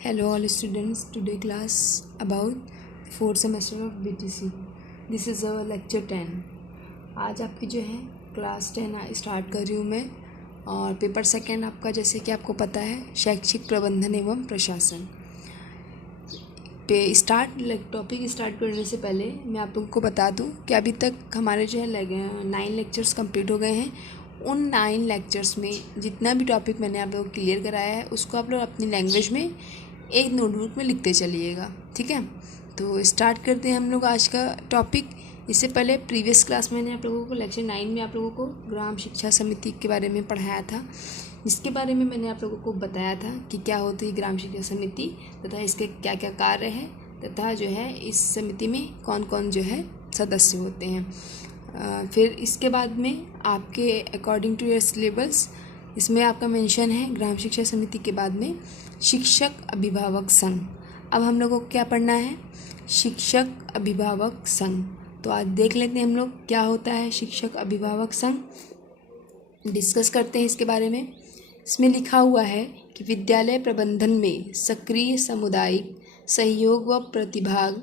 Hello all students, today class about fourth semester of BTC. This is our lecture 10. आज आपकी जो है class 10 start कर रही हूँ मैं। और पेपर सेकेंड आपका जैसे कि आपको पता है शैक्षिक प्रबंधन एवं प्रशासन पे टॉपिक स्टार्ट करने से पहले मैं आप लोगों को बता दूँ कि अभी तक हमारे जो है 9 लेक्चर्स कंप्लीट हो गए हैं। उन 9 लेक्चर्स में जितना भी टॉपिक मैंने आप लोगों को क्लियर कराया है उसको आप लोग अपनी लैंग्वेज में एक नोटबुक में लिखते चलिएगा, ठीक है। तो स्टार्ट करते हैं हम लोग आज का टॉपिक। इससे पहले प्रीवियस क्लास मैंने आप लोगों को लेक्चर 9 में आप लोगों को ग्राम शिक्षा समिति के बारे में पढ़ाया था, जिसके बारे में मैंने आप लोगों को बताया था कि क्या होती है ग्राम शिक्षा समिति तथा इसके क्या क्या कार्य हैं तथा जो है इस समिति में कौन कौन जो है सदस्य होते हैं। फिर इसके बाद में आपके अकॉर्डिंग टू योर सिलेबस इसमें आपका मेंशन है ग्राम शिक्षा समिति के बाद में शिक्षक अभिभावक संघ। अब हम लोगों को क्या पढ़ना है? शिक्षक अभिभावक संघ। तो आज देख लेते हैं हम लोग क्या होता है शिक्षक अभिभावक संघ, डिस्कस करते हैं इसके बारे में। इसमें लिखा हुआ है कि विद्यालय प्रबंधन में सक्रिय सामुदायिक सहयोग व प्रतिभाग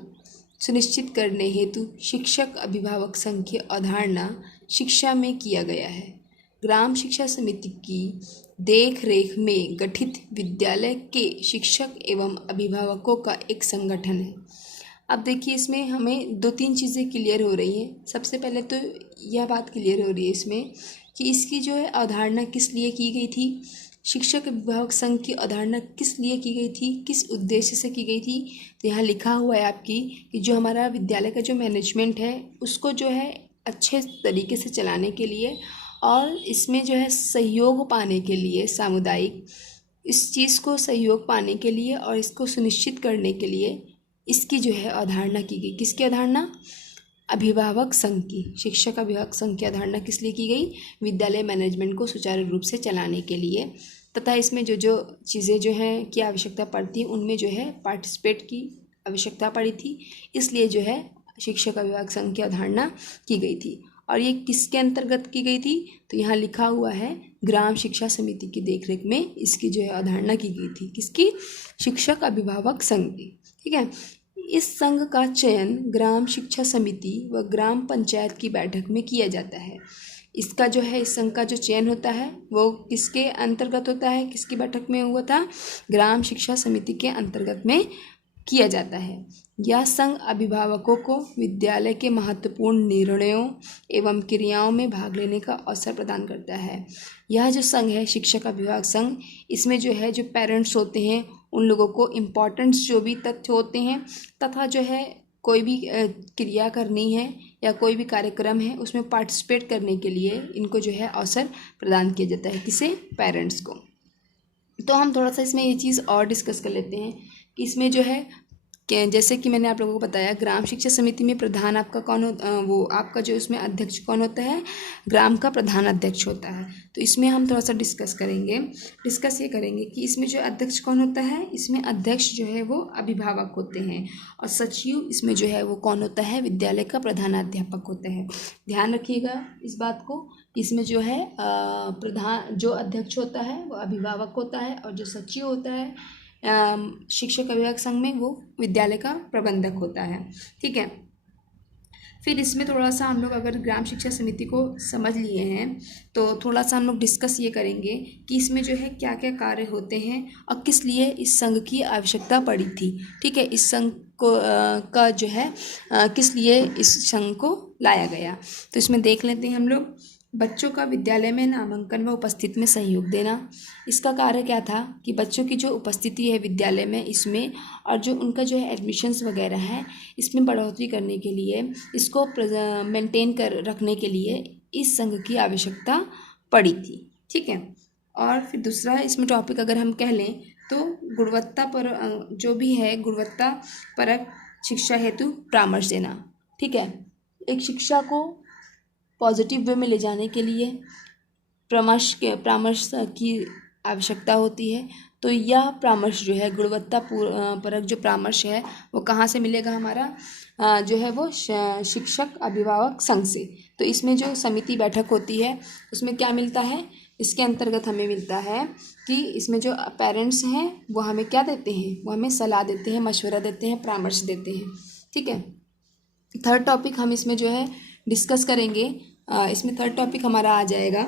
सुनिश्चित करने हेतु शिक्षक अभिभावक संघ की अवधारणा शिक्षा में किया गया है। ग्राम शिक्षा समिति की देख रेख में गठित विद्यालय के शिक्षक एवं अभिभावकों का एक संगठन है। अब देखिए इसमें हमें 2-3 चीज़ें क्लियर हो रही हैं। सबसे पहले तो यह बात क्लियर हो रही है इसमें कि इसकी जो है अवधारणा किस लिए की गई थी, शिक्षक अभिभावक संघ की अवधारणा किस लिए की गई थी, किस उद्देश्य से की गई थी। तो यहाँ लिखा हुआ है आपकी कि जो हमारा विद्यालय का जो मैनेजमेंट है उसको जो है अच्छे तरीके से चलाने के लिए और इसमें जो है सहयोग पाने के लिए सामुदायिक इस चीज़ को सहयोग पाने के लिए और इसको सुनिश्चित करने के लिए इसकी जो है अवधारणा की गई। किसकी अवधारणा? अभिभावक संघ की। शिक्षक अभिभावक संघ की अवधारणा किस लिए की गई? विद्यालय मैनेजमेंट को सुचारू रूप से चलाने के लिए तथा इसमें जो जो चीज़ें जो हैं की आवश्यकता पड़ती है उनमें जो है पार्टिसिपेट की आवश्यकता पड़ी थी, इसलिए जो है शिक्षक अभिभावक संघ की अवधारणा की गई थी। और ये किसके अंतर्गत की गई थी? तो यहाँ लिखा हुआ है ग्राम शिक्षा समिति की देखरेख में इसकी जो है अवधारणा की गई थी। किसकी? शिक्षक अभिभावक संघ की, ठीक है। इस संघ का चयन ग्राम शिक्षा समिति व ग्राम पंचायत की बैठक में किया जाता है। इसका जो है इस संघ का जो चयन होता है वो किसके अंतर्गत होता है, किसकी बैठक में हुआ था? ग्राम शिक्षा समिति के अंतर्गत में किया जाता है। यह संघ अभिभावकों को विद्यालय के महत्वपूर्ण निर्णयों एवं क्रियाओं में भाग लेने का अवसर प्रदान करता है। यह जो संघ है शिक्षक अभिभावक संघ, इसमें जो है जो पेरेंट्स होते हैं उन लोगों को इम्पोर्टेंट्स जो भी तथ्य होते हैं तथा जो है कोई भी क्रिया करनी है या कोई भी कार्यक्रम है उसमें पार्टिसिपेट करने के लिए इनको जो है अवसर प्रदान किया जाता है। किसे? पेरेंट्स को। तो हम थोड़ा सा इसमें ये चीज़ और डिस्कस कर लेते हैं कि इसमें जो है जैसे कि मैंने आप लोगों को बताया ग्राम शिक्षा समिति में प्रधान आपका कौन वो आपका जो इसमें अध्यक्ष कौन होता है? ग्राम का प्रधान अध्यक्ष होता है। तो इसमें हम थोड़ा सा डिस्कस ये करेंगे कि इसमें जो अध्यक्ष कौन होता है? इसमें अध्यक्ष जो है वो अभिभावक होते हैं और सचिव इसमें जो है वो कौन होता है? विद्यालय का प्रधानाध्यापक होता है। ध्यान रखिएगा इस बात को, इसमें जो है प्रधान जो अध्यक्ष होता है वो अभिभावक होता है और जो सचिव होता है शिक्षक अभिभावक संघ में वो विद्यालय का प्रबंधक होता है, ठीक है। फिर इसमें थोड़ा सा हम लोग अगर ग्राम शिक्षा समिति को समझ लिए हैं तो थोड़ा सा हम लोग डिस्कस ये करेंगे कि इसमें जो है क्या क्या कार्य होते हैं और किस लिए इस संघ की आवश्यकता पड़ी थी, ठीक है। इस संघ को का जो है किस लिए इस संघ को लाया गया। तो इसमें देख लेते हैं हम लोग। बच्चों का विद्यालय में नामांकन व उपस्थिति में सहयोग देना। इसका कार्य क्या था कि बच्चों की जो उपस्थिति है विद्यालय में इसमें और जो उनका जो है एडमिशन्स वगैरह है इसमें बढ़ोतरी करने के लिए इसको मेंटेन कर रखने के लिए इस संघ की आवश्यकता पड़ी थी, ठीक है। और फिर दूसरा इसमें टॉपिक अगर हम कह लें तो गुणवत्ता पर जो भी है गुणवत्ता परक शिक्षा हेतु परामर्श देना, ठीक है। एक शिक्षा को पॉजिटिव वे में ले जाने के लिए परामर्श की आवश्यकता होती है। तो यह परामर्श जो है गुणवत्ता परक जो परामर्श है वो कहाँ से मिलेगा? हमारा जो है वो शिक्षक अभिभावक संघ से। तो इसमें जो समिति बैठक होती है उसमें क्या मिलता है? इसके अंतर्गत हमें मिलता है कि इसमें जो पेरेंट्स हैं वो हमें क्या देते हैं, वो हमें सलाह देते हैं, मशवरा देते हैं, परामर्श देते हैं। ठीक है। थर्ड टॉपिक हम इसमें जो है डिस्कस करेंगे। इसमें थर्ड टॉपिक हमारा आ जाएगा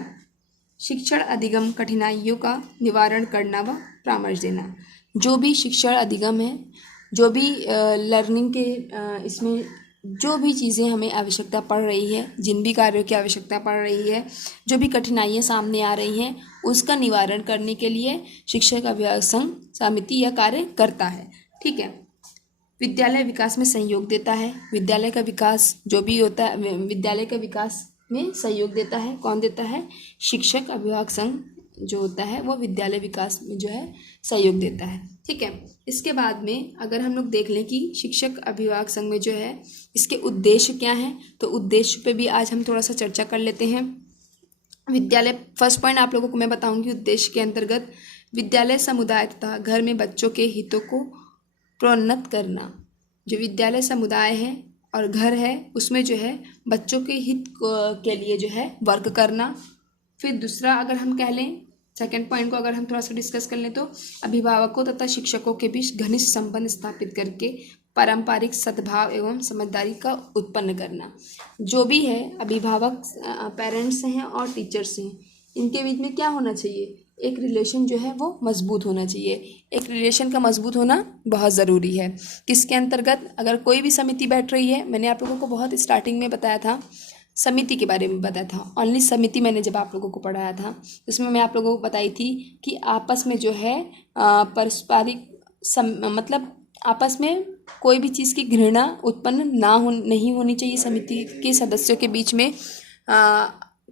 शिक्षण अधिगम कठिनाइयों का निवारण करना व परामर्श देना। जो भी शिक्षण अधिगम है, जो भी लर्निंग के इसमें जो भी चीज़ें हमें आवश्यकता पड़ रही है, जिन भी कार्यों की आवश्यकता पड़ रही है, जो भी कठिनाइयाँ सामने आ रही हैं, उसका निवारण करने के लिए शिक्षक अभिभावक संघ समिति यह कार्य करता है। ठीक है। विद्यालय विकास में सहयोग देता है। विद्यालय का विकास जो भी होता है, विद्यालय का विकास में सहयोग देता है। कौन देता है? शिक्षक अभिभावक संघ जो होता है वो विद्यालय विकास में जो है सहयोग देता है। ठीक है। इसके बाद में अगर हम लोग देख लें कि शिक्षक अभिभावक संघ में जो है इसके उद्देश्य क्या हैं, तो उद्देश्य पे भी आज हम थोड़ा सा चर्चा कर लेते हैं। विद्यालय, फर्स्ट पॉइंट आप लोगों को मैं बताऊंगी उद्देश्य के अंतर्गत, विद्यालय समुदाय तथा घर में बच्चों के हितों को प्रोन्नत करना। जो विद्यालय समुदाय है और घर है उसमें जो है बच्चों के हित के लिए जो है वर्क करना। फिर दूसरा अगर हम कह लें, सेकेंड पॉइंट को अगर हम थोड़ा सा डिस्कस कर लें, तो अभिभावकों तथा शिक्षकों के बीच घनिष्ठ संबंध स्थापित करके पारंपरिक सद्भाव एवं समझदारी का उत्पन्न करना। जो भी है अभिभावक, पेरेंट्स हैं और टीचर्स हैं, इनके बीच में क्या होना चाहिए? एक रिलेशन जो है वो मजबूत होना चाहिए। एक रिलेशन का मजबूत होना बहुत ज़रूरी है। किसके अंतर्गत? अगर कोई भी समिति बैठ रही है, मैंने आप लोगों को बहुत स्टार्टिंग में बताया था, समिति के बारे में बताया था, ओनली समिति मैंने जब आप लोगों को पढ़ाया था उसमें मैं आप लोगों को बताई थी कि आपस में जो है पारस्परिक मतलब आपस में कोई भी चीज़ की घृणा उत्पन्न नहीं होनी चाहिए। समिति के सदस्यों के बीच में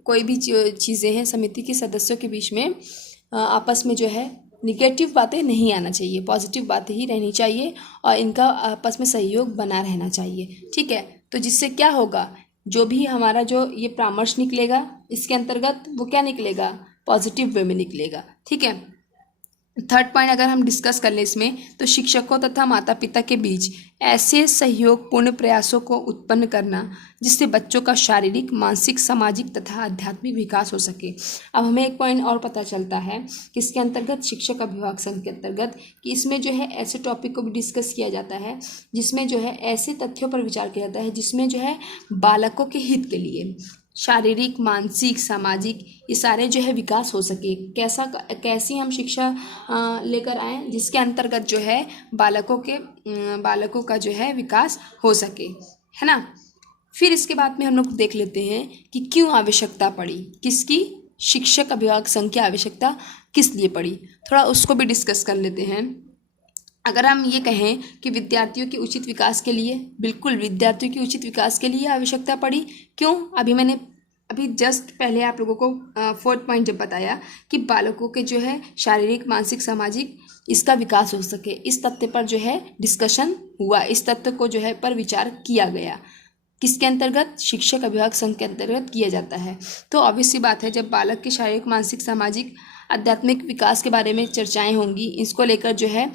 कोई भी चीज़ें हैं समिति के सदस्यों के बीच में आपस में जो है निगेटिव बातें नहीं आना चाहिए, पॉजिटिव बातें ही रहनी चाहिए और इनका आपस में सहयोग बना रहना चाहिए। ठीक है। तो जिससे क्या होगा, जो भी हमारा जो ये परामर्श निकलेगा इसके अंतर्गत वो क्या निकलेगा? पॉजिटिव वे में निकलेगा। ठीक है। थर्ड पॉइंट अगर हम डिस्कस कर लें इसमें, तो शिक्षकों तथा माता पिता के बीच ऐसे सहयोगपूर्ण प्रयासों को उत्पन्न करना जिससे बच्चों का शारीरिक, मानसिक, सामाजिक तथा आध्यात्मिक विकास हो सके। अब हमें एक पॉइंट और पता चलता है कि इसके अंतर्गत शिक्षक अभिभावक संघ के अंतर्गत कि इसमें जो है ऐसे टॉपिक को भी डिस्कस किया जाता है जिसमें जो है ऐसे तथ्यों पर विचार किया जाता है जिसमें जो है बालकों के हित के लिए शारीरिक, मानसिक, सामाजिक ये सारे जो है विकास हो सके। कैसी हम शिक्षा लेकर आएँ जिसके अंतर्गत जो है बालकों का जो है विकास हो सके, है ना। फिर इसके बाद में हम लोग देख लेते हैं कि क्यों आवश्यकता पड़ी, किसकी? शिक्षक अभिभावक संघ की आवश्यकता किस लिए पड़ी, थोड़ा उसको भी डिस्कस कर लेते हैं। अगर हम ये कहें कि विद्यार्थियों के उचित विकास के लिए, बिल्कुल विद्यार्थियों के उचित विकास के लिए आवश्यकता पड़ी। क्यों? अभी जस्ट पहले आप लोगों को फोर्थ पॉइंट जब बताया कि बालकों के जो है शारीरिक, मानसिक, सामाजिक इसका विकास हो सके, इस तथ्य पर जो है डिस्कशन हुआ, इस तथ्य को जो है पर विचार किया गया। किसके अंतर्गत? शिक्षक अभिभावक संघ के अंतर्गत किया जाता है। तो ऑब्वियस सी बात है, जब बालक के शारीरिक, मानसिक, सामाजिक, आध्यात्मिक विकास के बारे में चर्चाएं होंगी, इसको लेकर जो है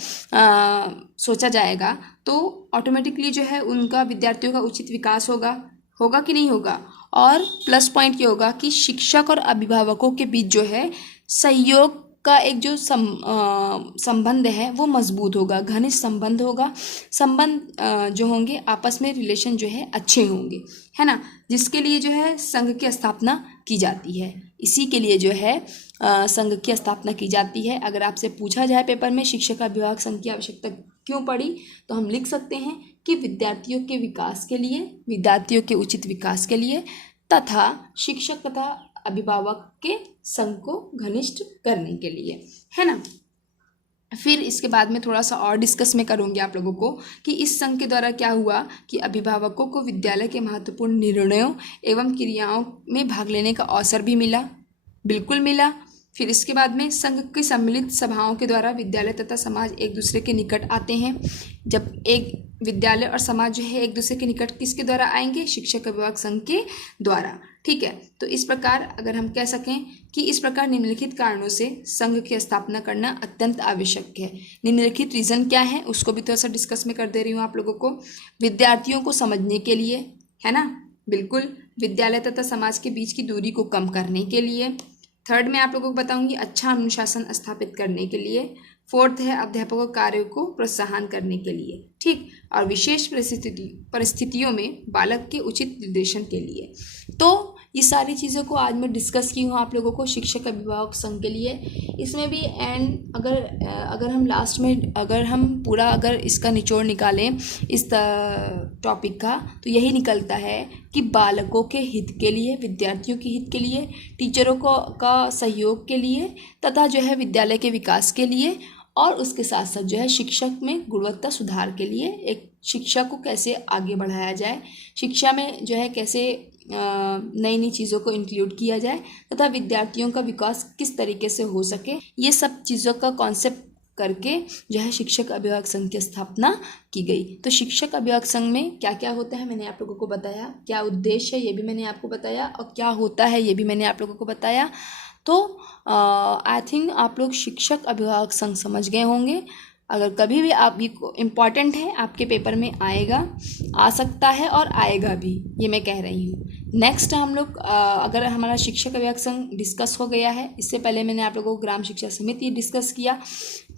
सोचा जाएगा, तो ऑटोमेटिकली जो है उनका विद्यार्थियों का उचित विकास होगा कि नहीं होगा। और प्लस पॉइंट ये होगा कि शिक्षक और अभिभावकों के बीच जो है सहयोग का एक जो संबंध है वो मजबूत होगा, घनिष्ठ संबंध होगा, जो होंगे आपस में रिलेशन जो है अच्छे होंगे, है ना। जिसके लिए जो है संघ की स्थापना की जाती है, इसी के लिए जो है संघ की स्थापना की जाती है। अगर आपसे पूछा जाए पेपर में शिक्षक अभिभावक संघ की आवश्यकता क्यों पड़ी, तो हम लिख सकते हैं कि विद्यार्थियों के विकास के लिए, विद्यार्थियों के उचित विकास के लिए तथा शिक्षक तथा अभिभावक के संघ को घनिष्ठ करने के लिए, है ना। फिर इसके बाद में थोड़ा सा और डिस्कस में करूँगी आप लोगों को कि इस संघ के द्वारा क्या हुआ कि अभिभावकों को विद्यालय के महत्वपूर्ण निर्णयों एवं क्रियाओं में भाग लेने का अवसर भी मिला, बिल्कुल मिला। फिर इसके बाद में संघ की सम्मिलित सभाओं के द्वारा विद्यालय तथा समाज एक दूसरे के निकट आते हैं। जब एक विद्यालय और समाज जो है एक दूसरे के निकट किसके द्वारा आएंगे? शिक्षक अभिभावक संघ के द्वारा। ठीक है। तो इस प्रकार अगर हम कह सकें कि इस प्रकार निम्नलिखित कारणों से संघ की स्थापना करना अत्यंत आवश्यक है। निम्नलिखित रीज़न क्या है उसको भी थोड़ा सा डिस्कस में कर दे रही हूँ आप लोगों को। विद्यार्थियों को समझने के लिए, है ना, बिल्कुल। विद्यालय तथा समाज के बीच की दूरी को कम करने के लिए, थर्ड में आप लोगों को बताऊंगी अच्छा अनुशासन स्थापित करने के लिए। फोर्थ है अध्यापकों कार्यों को प्रोत्साहन करने के लिए, ठीक। और विशेष परिस्थितियों में बालक के उचित निर्देशन के लिए। तो ये सारी चीज़ों को आज मैं डिस्कस की हूँ आप लोगों को शिक्षक अभिभावक संघ के लिए। इसमें भी एंड अगर हम लास्ट में अगर हम पूरा अगर इसका निचोड़ निकालें इस टॉपिक का, तो यही निकलता है कि बालकों के हित के लिए, विद्यार्थियों के हित के लिए, टीचरों का सहयोग के लिए तथा जो है विद्यालय के विकास के लिए, और उसके साथ साथ जो है शिक्षक में गुणवत्ता सुधार के लिए एक शिक्षा को कैसे आगे बढ़ाया जाए, शिक्षा में जो है कैसे नई नई चीज़ों को इंक्लूड किया जाए तथा विद्यार्थियों का विकास किस तरीके से हो सके, ये सब चीज़ों का कॉन्सेप्ट करके जो है शिक्षक अभिभावक संघ की स्थापना की गई। तो शिक्षक अभिभावक संघ में क्या क्या होता है मैंने आप लोगों को बताया, क्या उद्देश्य है ये भी मैंने आपको बताया, और क्या होता है ये भी मैंने आप लोगों को बताया। तो आई थिंक आप लोग शिक्षक अभिभावक संघ समझ गए होंगे। अगर कभी भी आप भी इम्पॉर्टेंट है, आपके पेपर में आएगा, आ सकता है और आएगा भी, ये मैं कह रही हूँ। नेक्स्ट हम लोग अगर हमारा शिक्षक अभिभावक संघ डिस्कस हो गया है, इससे पहले मैंने आप लोगों को ग्राम शिक्षा समिति डिस्कस किया,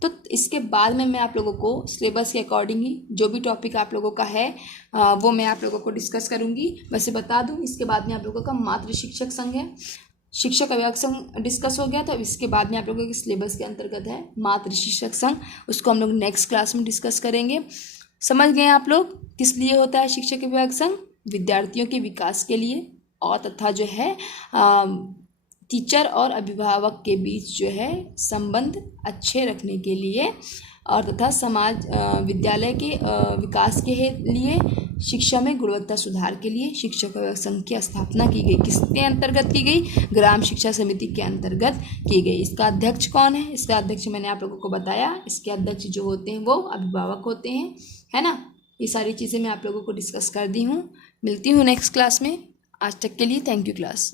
तो इसके बाद में मैं आप लोगों को सिलेबस के अकॉर्डिंग ही जो भी टॉपिक आप लोगों का है वो मैं आप लोगों को डिस्कस करूँगी। वैसे बता दूँ, इसके बाद में आप लोगों का मातृ शिक्षक संघ है, शिक्षक अभिभावक संघ डिस्कस हो गया, तो इसके बाद में आप लोगों के सिलेबस के अंतर्गत है मातृ शिक्षक संघ, उसको हम लोग नेक्स्ट क्लास में डिस्कस करेंगे। समझ गए आप लोग किस लिए होता है शिक्षक अभिभावक संघ? विद्यार्थियों के विकास के लिए, और तथा जो है टीचर और अभिभावक के बीच जो है संबंध अच्छे रखने के लिए, और तथा समाज विद्यालय के विकास के लिए, शिक्षा में गुणवत्ता सुधार के लिए शिक्षक अभिभावक संघ की स्थापना की गई। किसके अंतर्गत की गई? ग्राम शिक्षा समिति के अंतर्गत की गई। इसका अध्यक्ष कौन है? इसका अध्यक्ष मैंने आप लोगों को बताया, इसके अध्यक्ष जो होते हैं वो अभिभावक होते हैं, है ना। ये सारी चीज़ें मैं आप लोगों को डिस्कस कर दी हूँ। मिलती हूँ नेक्स्ट क्लास में। आज तक के लिए थैंक यू क्लास।